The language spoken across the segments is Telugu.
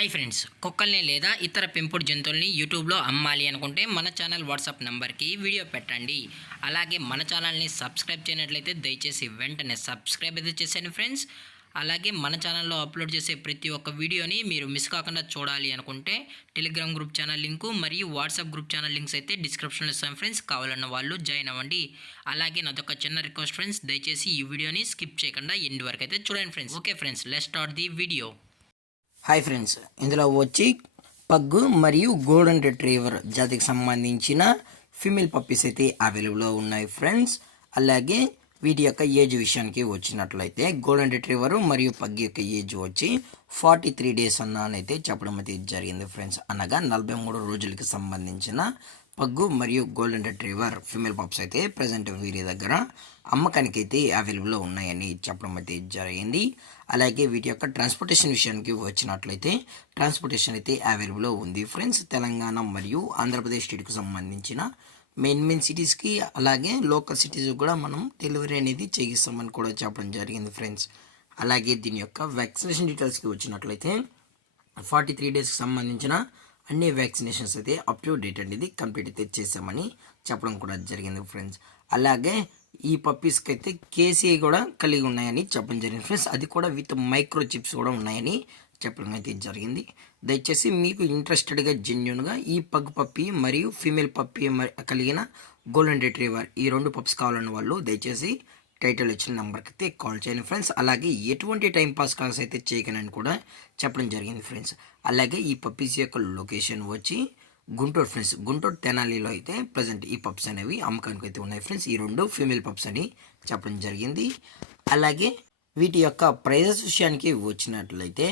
హాయ్ ఫ్రెండ్స్, కుక్కల్ని లేదా ఇతర పెంపుడు జంతువుల్ని యూట్యూబ్లో అమ్మాలి అనుకుంటే మన ఛానల్ వాట్సాప్ నెంబర్కి వీడియో పెట్టండి. అలాగే మన ఛానల్ని సబ్స్క్రైబ్ చేయనట్లయితే దయచేసి వెంటనే సబ్స్క్రైబ్ అయితే చేసేయండి ఫ్రెండ్స్. అలాగే మన ఛానల్లో అప్లోడ్ చేసే ప్రతి ఒక్క వీడియోని మీరు మిస్ కాకుండా చూడాలి అనుకుంటే టెలిగ్రామ్ గ్రూప్ ఛానల్ లింకు మరియు వాట్సాప్ గ్రూప్ ఛానల్ లింక్స్ అయితే డిస్క్రిప్షన్లో ఇస్తాం ఫ్రెండ్స్. కావాలన్న వాళ్ళు జాయిన్ అవ్వండి. అలాగే నాదొక చిన్న రిక్వెస్ట్ ఫ్రెండ్స్, దయచేసి ఈ వీడియోని స్కిప్ చేయకుండా ఎండ్ వరకు అయితే చూడండి friends. Okay friends, let's start the video. Hi friends, ఇందులో వచ్చి పగ్గు మరియు గోల్డెన్ రిట్రీవర్ జాతికి సంబంధించిన ఫీమేల్ పప్పీస్ అయితే అవైలబుల్లో ఉన్నాయి ఫ్రెండ్స్. అలాగే వీటి యొక్క ఏజ్ విషయానికి వచ్చినట్లయితే గోల్డెన్ రిట్రీవర్ మరియు పగ్గు యొక్క ఏజ్ వచ్చి 43 డేస్ అన్నైతే చెప్పడం అయితే జరిగింది ఫ్రెండ్స్. అనగా 43 రోజులకి సంబంధించిన పగ్గు మరియు గోల్డెన్ రిట్రీవర్ ఫీమేల్ పప్స్ అయితే ప్రజెంట్ వీరి దగ్గర అమ్మకానికి అయితే అవైలబుల్లో ఉన్నాయని చెప్పడం అయితే జరిగింది. అలాగే వీటి యొక్క ట్రాన్స్పోర్టేషన్ విషయానికి వచ్చినట్లయితే ట్రాన్స్పోర్టేషన్ అయితే అవైలబుల్లో ఉంది ఫ్రెండ్స్. తెలంగాణ మరియు ఆంధ్రప్రదేశ్ స్టేట్కి సంబంధించిన మెయిన్ సిటీస్కి అలాగే లోకల్ సిటీస్ కూడా మనం డెలివరీ అనేది చేయిస్తామని కూడా చెప్పడం జరిగింది ఫ్రెండ్స్. అలాగే దీని యొక్క వ్యాక్సినేషన్ డీటెయిల్స్కి వచ్చినట్లయితే 43 డేస్కి సంబంధించిన అన్ని వ్యాక్సినేషన్స్ అయితే అప్ టు డేట్ అనేది కంప్లీట్ అయితే చేసామని చెప్పడం కూడా జరిగింది ఫ్రెండ్స్. అలాగే ఈ పప్పీస్కి అయితే కేసీఐ కూడా కలిగి ఉన్నాయని చెప్పడం జరిగింది ఫ్రెండ్స్. అది కూడా విత్ మైక్రో చిప్స్ కూడా ఉన్నాయని చెప్పడం అయితే జరిగింది. దయచేసి మీకు ఇంట్రెస్టెడ్గా జెన్యున్గా ఈ పగ్ పప్పీ మరియు ఫీమేల్ పప్పీ కలిగిన గోల్డెన్ రిట్రీవర్ ఈ 2 పప్స్ కావాలన్న వాళ్ళు దయచేసి టైటిల్ ఇచ్చిన నెంబర్కి అయితే కాల్ చేయండి ఫ్రెండ్స్. అలాగే ఎటువంటి టైంపాస్ కాల్స్ అయితే చేయకనని కూడా చెప్పడం జరిగింది ఫ్రెండ్స్. అలాగే ఈ పప్పీస్ యొక్క లొకేషన్ వచ్చి గుంటూరు ఫ్రెండ్స్. గుంటూరు తెనాలిలో అయితే ప్రజెంట్ ఈ పప్స్ అనేవి అమ్మకానికి అయితే ఉన్నాయి ఫ్రెండ్స్. ఈ 2 ఫీమేల్ పప్స్ అని చెప్పడం జరిగింది. అలాగే వీటి యొక్క ప్రైజెస్ విషయానికి వచ్చినట్లయితే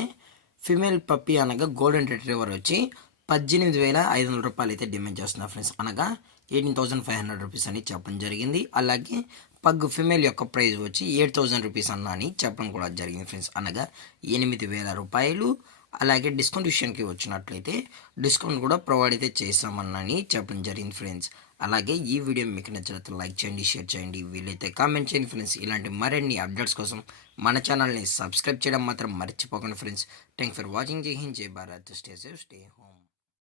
ఫీమేల్ పప్పీ అనగా గోల్డెన్ రిట్రీవర్ వచ్చి 18,500 రూపాయలు అయితే డిమాండ్ చేస్తున్నారు ఫ్రెండ్స్. అనగా 18,500 రూపీస్ అని చెప్పడం జరిగింది. అలాగే పగ్ ఫీమేల్ యొక్క ప్రైస్ వచ్చి 8,000 రూపీస్ అని చెప్పడం కూడా జరిగింది ఫ్రెండ్స్. అనగా 8,000 రూపాయలు. అలాగే డిస్కౌంట్ విషయానికి వచ్చినట్లయితే డిస్కౌంట్ కూడా ప్రొవైడ్ అయితే చేస్తామని చెప్పడం జరిగింది ఫ్రెండ్స్. అలాగే ఈ వీడియో మీకు నచ్చినట్లయితే లైక్ చేయండి, షేర్ చేయండి, వీలైతే కామెంట్ చేయండి ఫ్రెండ్స్. ఇలాంటి మరిన్ని అప్డేట్స్ కోసం మన ఛానల్ని సబ్స్క్రైబ్ చేయడం మాత్రం మర్చిపోకండి ఫ్రెండ్స్. Thank for watching. జై హింద్, జై Bharat, stay safe, stay home.